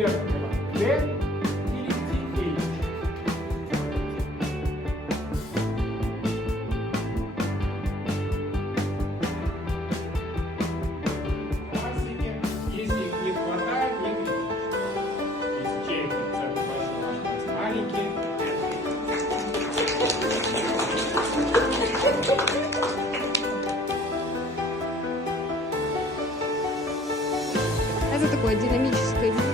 верхнего Д или DH. Классики, если их не хватает, не критично. Если чей коэффициент большой, ваш тест маленький, Это такое динамическое видео.